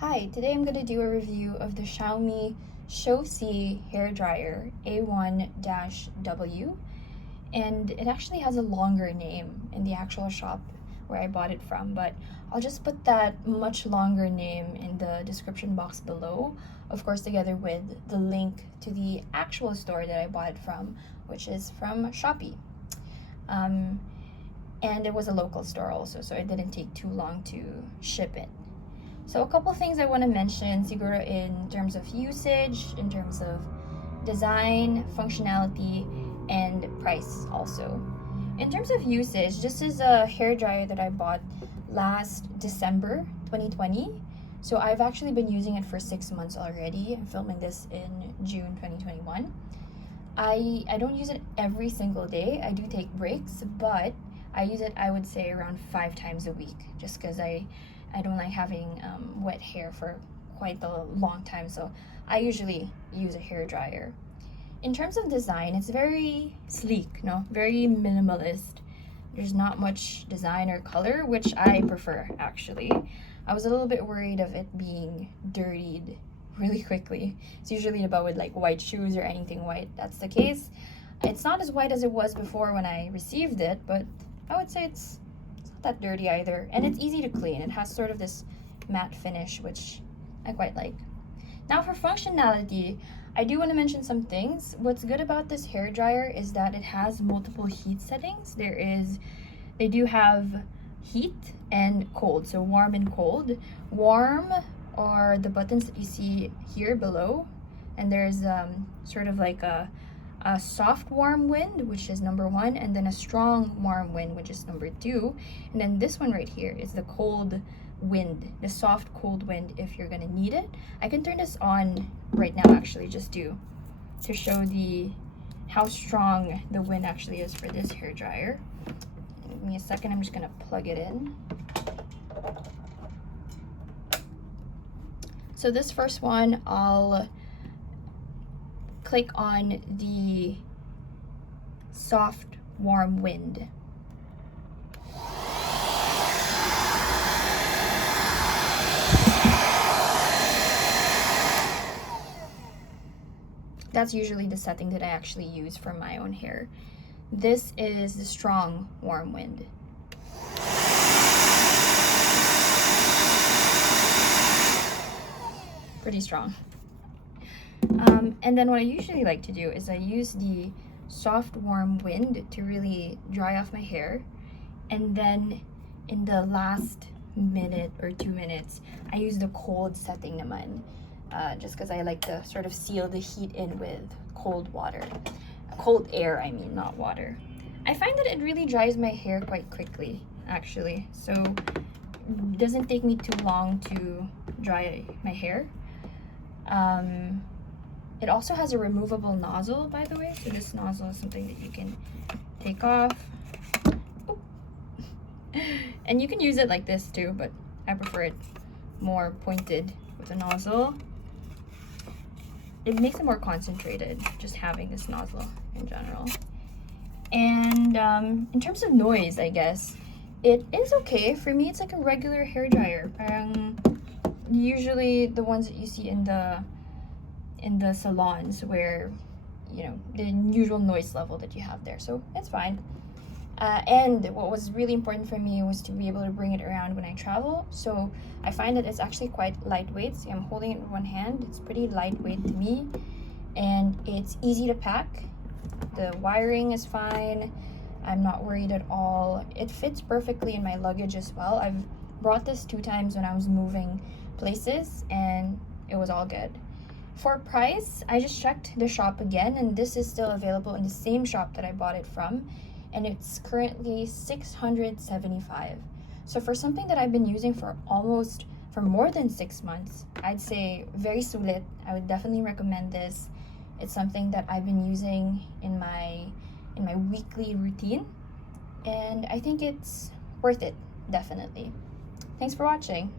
Hi, today I'm going to do a review of the Xiaomi ShowSee hairdryer A1-W, and it actually has a longer name in the actual shop where I bought it from, but I'll just put that much longer name in the description box below, of course together with the link to the actual store that I bought it from, which is from Shopee. And it was a local store also, so it didn't take too long to ship it. So a couple things I want to mention, siguro in terms of usage, in terms of design, functionality, and price also. In terms of usage, this is a hairdryer that I bought last December 2020. So I've actually been using it for 6 months already. I'm filming this in June 2021. I don't use it every single day. I do take breaks, but I use it, I would say, around 5 times a week, just because I don't like having wet hair for quite a long time, so I usually use a hair dryer. In terms of design, it's very sleek, very minimalist. There's not much design or color, which I prefer actually. I was a little bit worried of it being dirtied really quickly. It's usually about with like white shoes or anything white. That's the case. It's not as white as it was before when I received it, but I would say it's not that dirty either, and it's easy to clean. It has sort of this matte finish, which I quite like. Now for functionality, I do want to mention some things. What's good about this hair dryer is that it has multiple heat settings. They do have heat and cold, so warm and cold. Warm are the buttons that you see here below, and there's sort of like a soft warm wind, which is number 1, and then a strong warm wind, which is number 2, and then this one right here is the cold wind, the soft cold wind if you're gonna need it. I can turn this on right now actually, just to show how strong the wind actually is for this hair dryer. Give me a second, I'm just gonna plug it in. So this first one, I'll click on the soft warm wind. That's usually the setting that I actually use for my own hair. This is the strong warm wind. Pretty strong. And then what I usually like to do is I use the soft warm wind to really dry off my hair, and then in the last minute or 2 minutes I use the cold setting naman, just because I like to sort of seal the heat in with cold air, I mean, not water. I find that it really dries my hair quite quickly actually, so it doesn't take me too long to dry my hair. It also has a removable nozzle, by the way, so this nozzle is something that you can take off. And you can use it like this too, but I prefer it more pointed with a nozzle. It makes it more concentrated, just having this nozzle in general. And in terms of noise, I guess, it is okay. For me, it's like a regular hair dryer. Usually the ones that you see in the salons, where the usual noise level that you have there, so it's fine. And what was really important for me was to be able to bring it around when I travel, so I find that it's actually quite lightweight. See, I'm holding it with one hand. It's pretty lightweight to me, and it's easy to pack. The wiring is fine. I'm not worried at all. It fits perfectly in my luggage as well. I've brought this 2 times when I was moving places, and it was all good. For price, I just checked the shop again, and this is still available in the same shop that I bought it from, and it's currently $675. So for something that I've been using for more than 6 months, I'd say very sulit. I would definitely recommend this. It's something that I've been using in my weekly routine, and I think it's worth it, definitely. Thanks for watching.